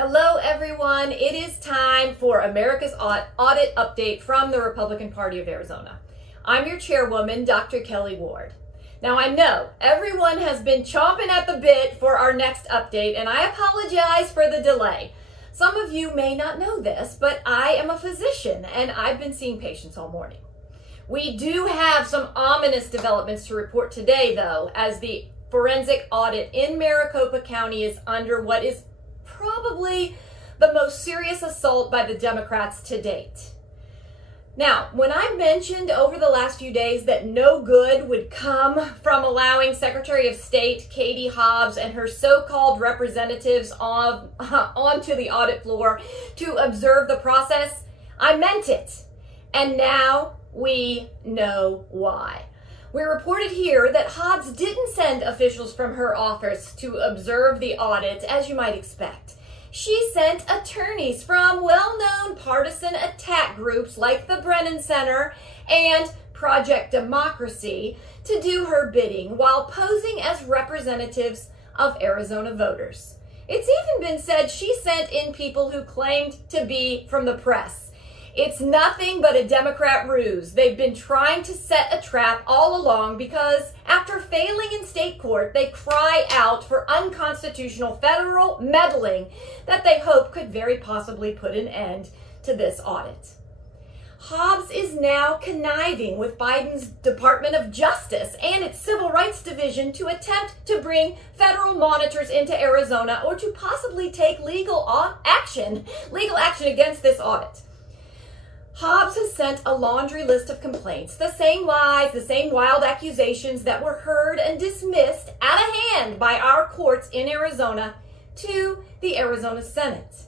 Hello everyone, it is time for America's Audit Update from the Republican Party of Arizona. I'm your chairwoman, Dr. Kelli Ward. Now I know everyone has been chomping at the bit for our next update, and I apologize for the delay. Some of you may not know this, but I am a physician and I've been seeing patients all morning. We do have some ominous developments to report today though, as the forensic audit in Maricopa County is under what is probably the most serious assault by the Democrats to date. Now, when I mentioned over the last few days that no good would come from allowing Secretary of State Katie Hobbs and her so-called representatives onto the audit floor to observe the process, I meant it. And now we know why. We reported here that Hobbs didn't send officials from her office to observe the audit, as you might expect. She sent attorneys from well-known partisan attack groups like the Brennan Center and Project Democracy to do her bidding while posing as representatives of Arizona voters. It's even been said she sent in people who claimed to be from the press. It's nothing but a Democrat ruse. They've been trying to set a trap all along because after failing in state court, they cry out for unconstitutional federal meddling that they hope could very possibly put an end to this audit. Hobbs is now conniving with Biden's Department of Justice and its Civil Rights Division to attempt to bring federal monitors into Arizona or to possibly take legal action against this audit. Hobbs has sent a laundry list of complaints, the same lies, the same wild accusations that were heard and dismissed out of hand by our courts in Arizona to the Arizona Senate.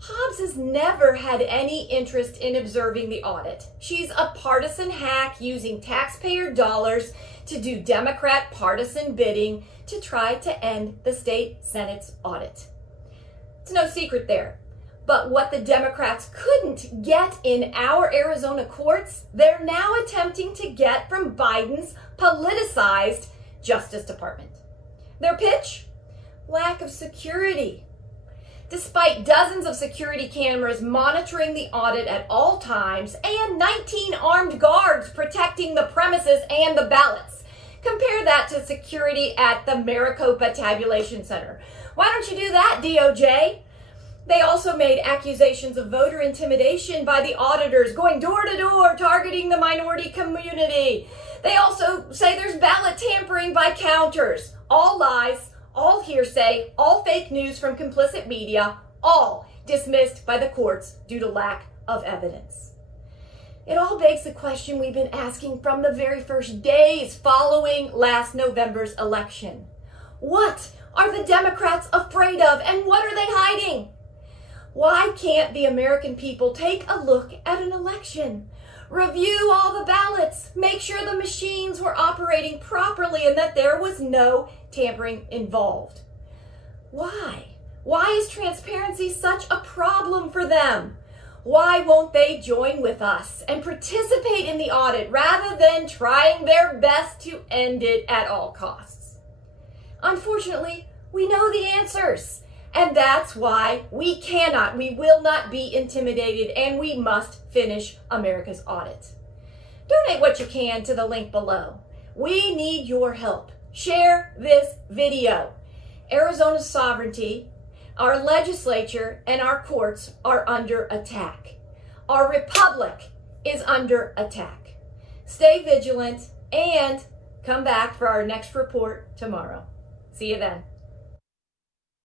Hobbs has never had any interest in observing the audit. She's a partisan hack using taxpayer dollars to do Democrat partisan bidding to try to end the state Senate's audit. It's no secret there. But what the Democrats couldn't get in our Arizona courts, they're now attempting to get from Biden's politicized Justice Department. Their pitch? Lack of security. Despite dozens of security cameras monitoring the audit at all times and 19 armed guards protecting the premises and the ballots. Compare that to security at the Maricopa Tabulation Center. Why don't you do that, DOJ? They also made accusations of voter intimidation by the auditors, going door to door, targeting the minority community. They also say there's ballot tampering by counters. All lies, all hearsay, all fake news from complicit media, all dismissed by the courts due to lack of evidence. It all begs the question we've been asking from the very first days following last November's election. What are the Democrats afraid of, and what are they hiding? Why can't the American people take a look at an election? Review all the ballots, make sure the machines were operating properly and that there was no tampering involved. Why? Why is transparency such a problem for them? Why won't they join with us and participate in the audit rather than trying their best to end it at all costs? Unfortunately, we know the answers. And that's why we will not be intimidated, and we must finish America's audit. Donate what you can to the link below. We need your help. Share this video. Arizona's sovereignty, our legislature, and our courts are under attack. Our republic is under attack. Stay vigilant and come back for our next report tomorrow. See you then.